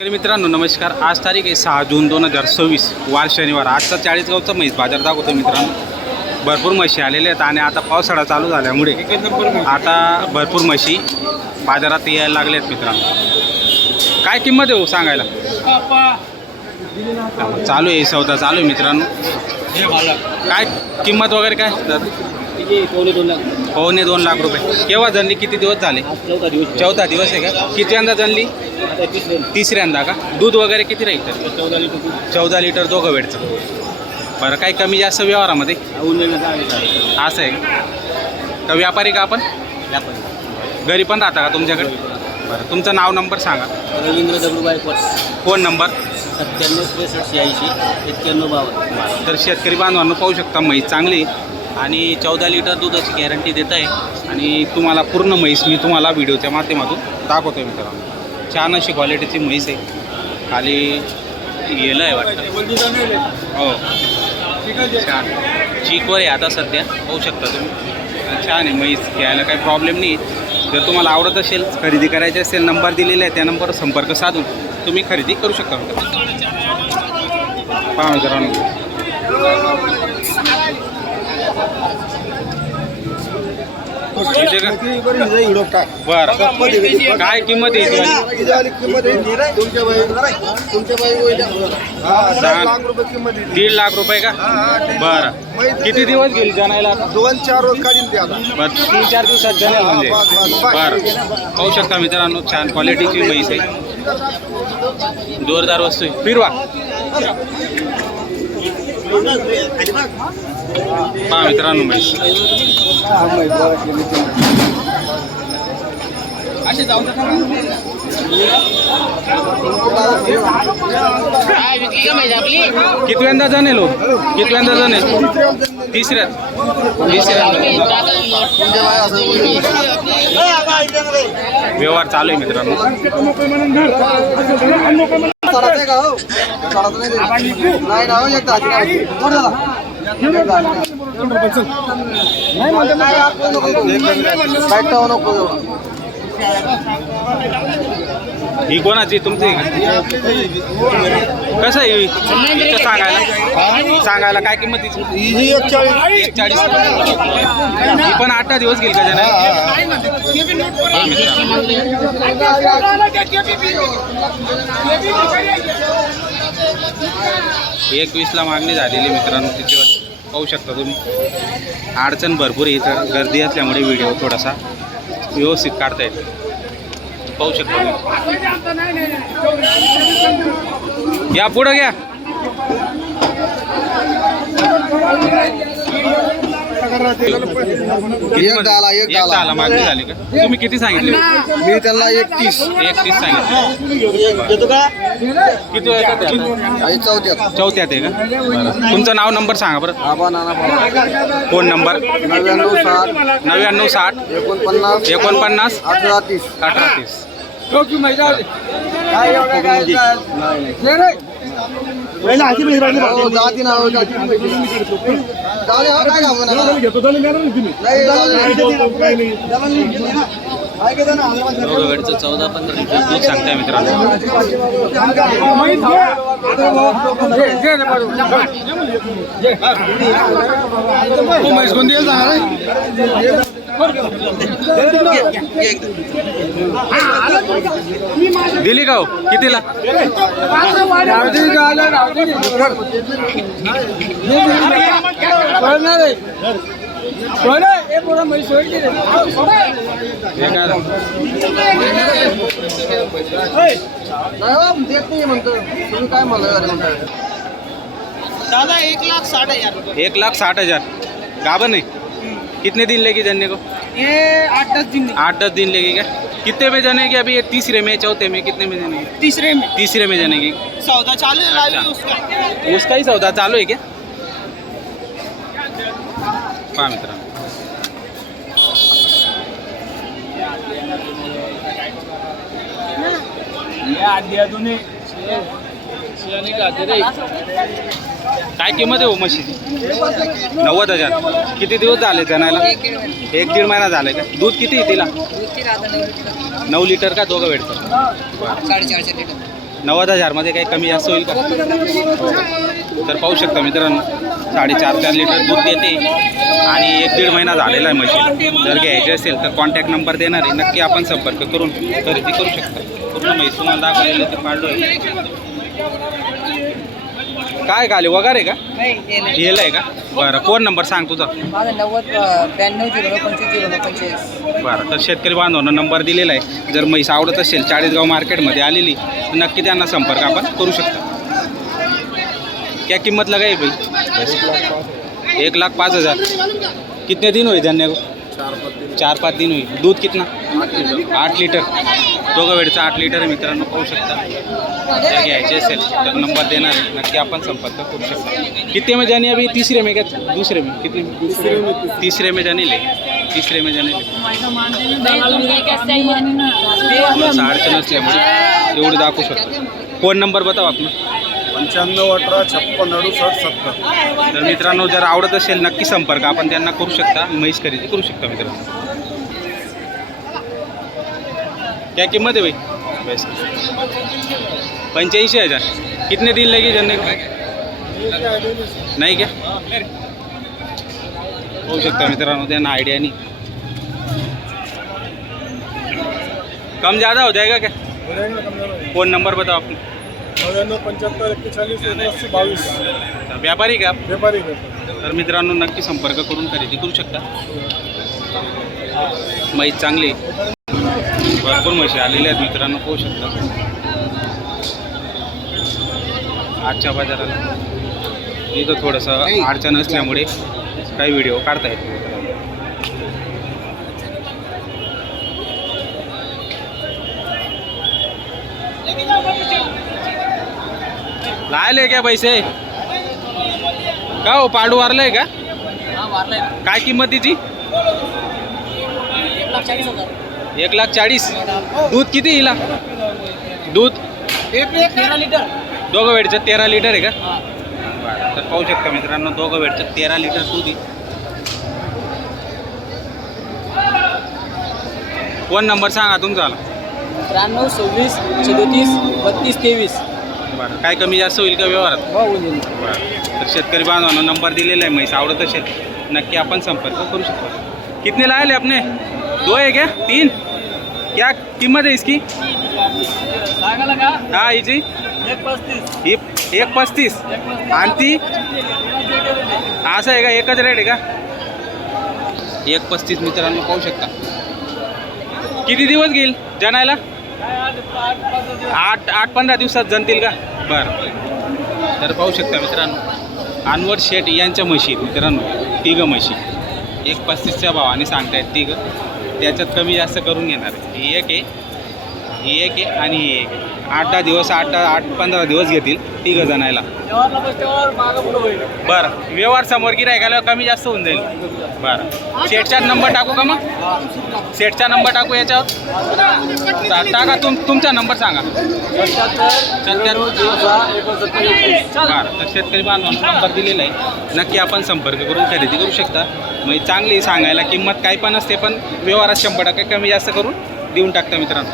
तर मित्रांनो नमस्कार. आज तारीख आहे 6 जून 2026 वार शनिवार. आजचा चाळीसगावचा म्हैस बाजार दाखवतो मित्रांनो. भरपूर म्हशी आलेल्या आहेत आणि आता पावसाळा चालू झाल्यामुळे आता भरपूर म्हशी बाजारात यायला लागल्या आहेत मित्रांनो. काय किंमत आहे हो सांगायला? चालू आहे सौदा चालू आहे मित्रांनो. काय किंमत वगैरे काय? 2.25 लाख रुपये. केव्हा जनली? किती दिवस झाले? चौथा दिवस आहे का? किती जनली? तिसऱ्यांदा का? दूध वगैरे किती राहील? 14 लिटर दोघं वेळचं. बरं, काही कमी जास्त व्यवहारामध्ये असं आहे का? व्यापारी का आपण? घरी पण राहता का तुमच्याकडे? बरं, तुमचं नाव नंबर सांगा. Ravindra Dagdubai phone number 97 63 86 91 52. तर शेतकरी बांधवांना पाहू शकता म्हैस चांगली आणि 14 लिटर दुधाची गॅरंटी देत आहे. आणि तुम्हाला पूर्ण म्हैस मी तुम्हाला व्हिडिओच्या माध्यमातून दाखवतो आहे मित्रांनो. छान अशी क्वालिटीची म्हैस आहे. खाली गेलं आहे वाटतं. हो, छान चिकवर आहे आता सध्या, पाहू शकता तुम्ही. छान आहे म्हैस, घ्यायला काही प्रॉब्लेम नाही. जर तुम्हाला आवडत असेल, खरेदी करायची असेल, नंबर दिलेला आहे त्या नंबरवर संपर्क साधून तुम्ही खरेदी करू शकता. पहा मित्रांनो, बरं काय किंमत आहे? 1.5 लाख रुपये का? बरं, किती दिवस गेली जनायला? 2-4 रोज काढून द्या. बरं, 3-4 दिवसात जनेल म्हणजे. बरं, पाहू शकता मित्रांनो, छान क्वालिटीची म्हैस आहे, जोरदार वस्तू आहे. फिरवा पहा मित्रांनो म्हैस. कितव्यांदा जनेल हो? कितव्यांदा जनेल? तिसऱ्यात. व्यवहार चालू आहे मित्रांनो. ही कोणाची? तुमची? कसं आहे सांगायला काय किंमतीची? 1.40. ही पण 8 दिवस गेली का जरा? 21ला मागणी झालेली मित्रांनो. तिच्यावर पाहू शकता तुम्ही. अडचण भरपूर आहे इथं, गर्दी असल्यामुळे व्हिडिओ थोडासा व्यवस्थित काढता येईल. पाहू शकता तुम्ही. या पुढं घ्या. एक डाला मागणी झाली का? तुम्ही किती सांगितले? मी त्यांना 31 सांगितले. किती चौथ्यात आहे का? तुमचं नाव नंबर सांगा बरं. आबा नाना फोन नंबर 99 60 99 60 49 18 18 दोघांचं 14-15 लिटर दूध सांगताय मित्रांनो. दिली का हो? कितीला? दादा 1,60,000 गाबन है. कितने दिन लेगी जनने को? ये 8-10 दिन. 8-10 दिन लेगी क्या? कितने में जनेगी अभी? ये तीसरे में, चौथे में, कितने में जनेगी? तीसरे में जनेगी. सौदा चालू है. अच्छा, उसका ही सौदा चालू है क्या? पहा मित्रांनो, काय किंमत आहे हो म्हशीची? 90,000. किती दिवस झाले जनायला? 1-1.5 महिना झाले का? दूध किती आहे तिला? 9 लिटर का? दोघं वेळचं? 4.5 लिटर. 90,000 मध्ये काही कमी जास्त होईल का? तर पाहू शकता मित्रांनो 4.5 लिटर दूध देते आणि 1-1.5 महिना झालेला आहे म्हशी. जर घ्यायचे असेल तर कॉन्टॅक्ट नंबर देणार आहे, नक्की आपण संपर्क करून खरेदी करू शकता. पूर्ण म्हैस तुम्हाला दाखवलेलं ते पाळलो आहे. काय घाले वगैरे का येलं आहे का? बरं फोन नंबर सांग तुझा. माझा 90-92-0-25-0-45. बरं तर शेतकरी बांधवांना नंबर दिलेला आहे. जर म्हैस आवडत असेल चाळीसगाव मार्केटमध्ये आलेली तर नक्की त्यांना संपर्क आपण करू शकता. क्या किंमत लगाई भाई? 1,05,000. कितने दिन हुए धन्य को? 4-5 दिन हुई. दूध कितना? 8 लिटर. दोघं वेळचं 8 लिटर आहे मित्रांनो, पाहू शकता. जर घ्यायचे असेल तर नंबर देणार आहे, नक्की आपण संपर्क करू शकता. कितने में जानी अभी? तीसरे में क्या दूसरे में? कितने में? तीसरे में जानी ले. तीसरे में जानी ले. थोडंसं अडचण असल्यामुळे एवढी दाखवू शकतो. फोन नंबर बताव आपण. 95-18-56-68-70. तर मित्रांनो जर आवडत असेल नक्की संपर्क आपण त्यांना करू शकता, म्हैस खरेदी करू शकता मित्रांनो. क्या किंमत है भाई? 85,000. कितने दिन लगे जनने को? नहीं क्या होऊ शकता मित्रांनो, त्यांना आयडिया नहीं. कम ज़्यादा हो जाएगा क्या? फोन नंबर बताओ अपनी. 99-75-41-80-22. तर व्यापारी का आप? व्यापारी तर मित्रांनो नक्की संपर्क करून खरेदी करू शकता. म्हैस चांगली भरपूर म्हशी आलेल्या आहेत मित्रांनो, पाहू शकता. आजच्या बाजाराला इथं थोडंसं अडचण असल्यामुळे काही व्हिडिओ काढता येत नाही. लायले क्या पैसे? का हो पांडू वारलंय का? काय किंमत तिची? 1,40,000. दूध किती हिला? दूध 13 लिटर. दोघं वेळचं 13 लिटर आहे का? बरं तर पाहू शकता मित्रांनो, दोघं वेळचं 13 लिटर दूध आहे. फोन नंबर सांगा तुमचा. 93-26-37-32-23. बरं काय कमी जास्त होईल का व्यवहारात? होईल. बरं तर शेतकरी बांधवांना नंबर दिलेला आहे, म्हैस आवडत असेल नक्की आपण संपर्क करू शकतो. कितने लाए ले अपने? 2 है क्या? 3? क्या कीमत है इसकी? हाँ जी 1,35. आणि ती असं आहे का? एकच रेट आहे का? 1,35 मित्रांनो, पाहू शकता. किती दिवस घेईल जनायला? 8-15 दिवसात जनतील का? बरं तर पाहू शकता मित्रांनो, अनवर शेठ यांच्या म्हशी मित्रांनो, 3 म्हशी 1,35च्या भावाने सांगतायत. 3 त्याच्यात कमी जास्त करून घेणार आहे. ही एक आहे, ही एक आहे आणि ही एक आहे. 8-10 दिवस 8-15 दिवस घेतील 3 जणायला. बरं व्यवहार समोर गिरायकाला कमी जास्त होऊन जाईल. बरं शेठचा नंबर टाकू का मग? शेठचा नंबर टाकू याच्यावर? टाका. तुमचा नंबर सांगा. 77. बरं तर शेतकरी बांधवांना नंबर दिलेला आहे, नक्की आपण संपर्क करून खरेदी करू शकता. मग चांगली सांगायला किंमत काही पण असते, पण व्यवहारात 100% कमी जास्त करून देऊन टाकता मित्रांनो.